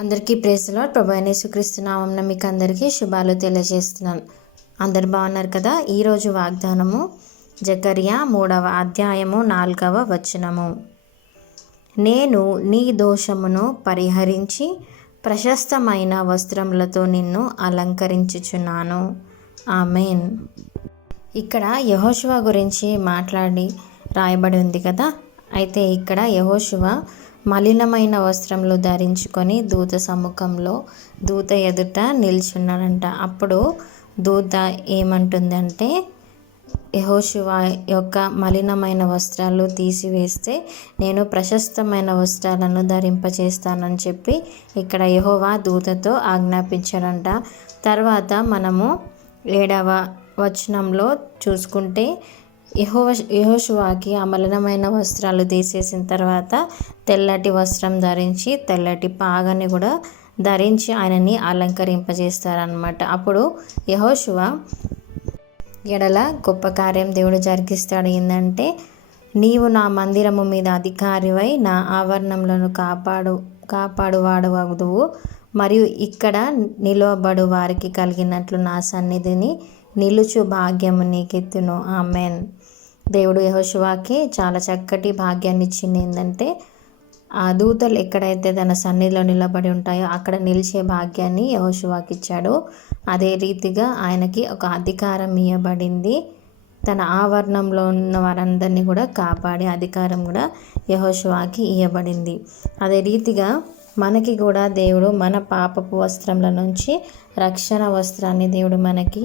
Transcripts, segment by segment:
అందరికీ praise the lord. ప్రభువైన యేసుక్రీస్తు నామమున మీకు అందరికీ శుభాలు తెలియజేస్తున్నాను. అందరు బాగున్నారు కదా. ఈరోజు వాగ్దానము జకర్యా 3వ అధ్యాయము 4వ వచనము. నేను నీ దోషమును పరిహరించి ప్రశస్తమైన వస్త్రములతో నిన్ను అలంకరించుచున్నాను. ఆమేన్. ఇక్కడ యెహోషువ గురించి రాయబడి ఉంది కదా. అయితే ఇక్కడ యెహోషువ మలినమైన వస్త్రములు ధరించుకొని దూత సముఖంలో దూత ఎదుట నిల్చున్నాడంట. అప్పుడు దూత ఏమంటుందంటే, యెహోషువ యొక్క మలినమైన వస్త్రాలు తీసివేస్తే నేను ప్రశస్తమైన వస్త్రాలను ధరింపచేస్తానని చెప్పి ఇక్కడ యెహోవా దూతతో ఆజ్ఞాపించాడంట. తర్వాత మనము 7వ వచనంలో చూసుకుంటే యెహోషువకి ఆ మలినమైన వస్త్రాలు తీసేసిన తర్వాత తెల్లటి వస్త్రం ధరించి తెల్లటి పాగని కూడా ధరించి ఆయనని అలంకరింపజేస్తారనమాట. అప్పుడు యెహోషువ ఎడల గొప్ప కార్యం దేవుడు జరిగిస్తాడు. ఏంటంటే, నీవు నా మందిరము మీద అధికారివై నా ఆవరణములను కాపాడువాడవగుదువు, మరియు ఇక్కడ నిలువబడు వారికి కలిగినట్లు నా సన్నిధిని నిలుచు భాగ్యము నీకెత్తును. ఆమెన్. దేవుడు యెహోషువకి చాలా చక్కటి భాగ్యాన్ని ఇచ్చింది. ఏంటంటే, ఆ దూతలు ఎక్కడైతే తన సన్నిధిలో నిలబడి ఉంటాయో అక్కడ నిలిచే భాగ్యాన్ని యెహోషువకి ఇచ్చాడు. అదే రీతిగా ఆయనకి ఒక అధికారం ఇవ్వబడింది. తన ఆవరణంలో ఉన్న వారందరినీ కూడా కాపాడే అధికారం కూడా యెహోషువకి ఇవ్వబడింది. అదే రీతిగా మనకి కూడా దేవుడు మన పాపపు వస్త్రముల నుంచి రక్షణ వస్త్రాన్ని దేవుడు మనకి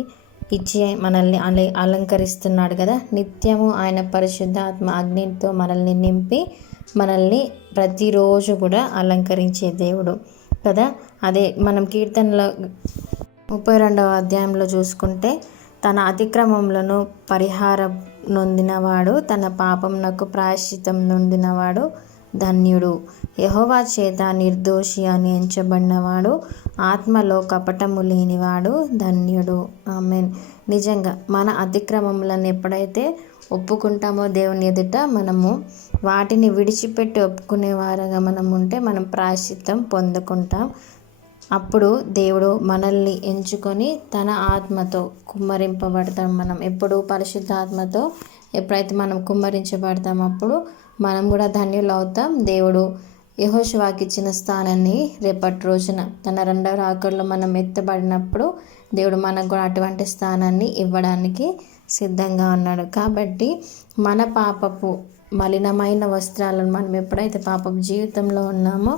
ఇచ్చి మనల్ని అలంకరిస్తున్నాడు కదా. నిత్యము ఆయన పరిశుద్ధాత్మ అగ్నితో మనల్ని నింపి మనల్ని ప్రతిరోజు కూడా అలంకరించే దేవుడు కదా. అదే మనం కీర్తనలో 32వ అధ్యాయంలో చూసుకుంటే, తన అతిక్రమములను పరిహారం నొందినవాడు, తన పాపమునకు ప్రాయశ్చిత్తం నొందినవాడు ధన్యుడు. యెహోవా చేత నిర్దోషి అని ఎంచబడినవాడు, ఆత్మలో కపటము లేనివాడు ధన్యుడు. ఆమేన్. నిజంగా మన అతిక్రమములను ఎప్పుడైతే ఒప్పుకుంటామో దేవుని ఎదుట, మనము వాటిని విడిచిపెట్టి ఒప్పుకునేవారుగా మనం ఉంటే మనం ప్రాయశ్చిత్తం పొందుకుంటాం. అప్పుడు దేవుడు మనల్ని ఎంచుకొని తన ఆత్మతో కుమ్మరింపబడతాం. మనం ఎప్పుడు పరిశుద్ధాత్మతో ఎప్పుడైతే మనం కుమ్మరించబడతాం అప్పుడు మనం కూడా ధన్యులు అవుతాం. దేవుడు యెహోషువకి ఇచ్చిన స్థానాన్ని రేపటి రోజున తన 2వ రాకడలో మనం ఎత్తబడినప్పుడు దేవుడు మనకు కూడా అటువంటి స్థానాన్ని ఇవ్వడానికి సిద్ధంగా ఉన్నాడు. కాబట్టి మన పాపపు మలినమైన వస్త్రాలను మనం ఎప్పుడైతే పాపపు జీవితంలో ఉన్నామో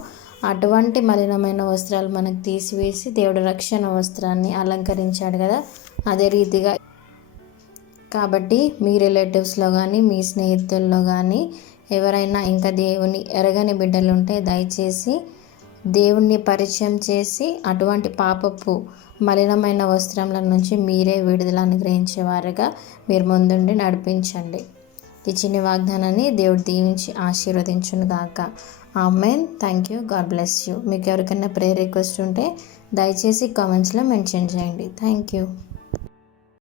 అటువంటి మలినమైన వస్త్రాలు మనకు తీసివేసి దేవుడు రక్షణ వస్త్రాన్ని అలంకరించాడు కదా. అదే రీతిగా కాబట్టి మీ రిలేటివ్స్లో కానీ మీ స్నేహితుల్లో కానీ ఎవరైనా ఇంకా దేవుని ఎరగని బిడ్డలు ఉంటే దయచేసి దేవుణ్ణి పరిచయం చేసి అటువంటి పాపపు మలినమైన వస్త్రముల నుంచి మీరే విడుదల అనుగ్రహించేవారుగా మీరు ముందుండి నడిపించండి. ఈ చిన్న వాగ్దానాన్ని దేవుడు దీవించి ఆశీర్వదించును గాక. Amen. Thank you. God bless you. మీకు ఎవరికైనా ప్రేయర్ రిక్వెస్ట్ ఉంటే దయచేసి కామెంట్స్లో మెన్షన్ చేయండి. Thank you.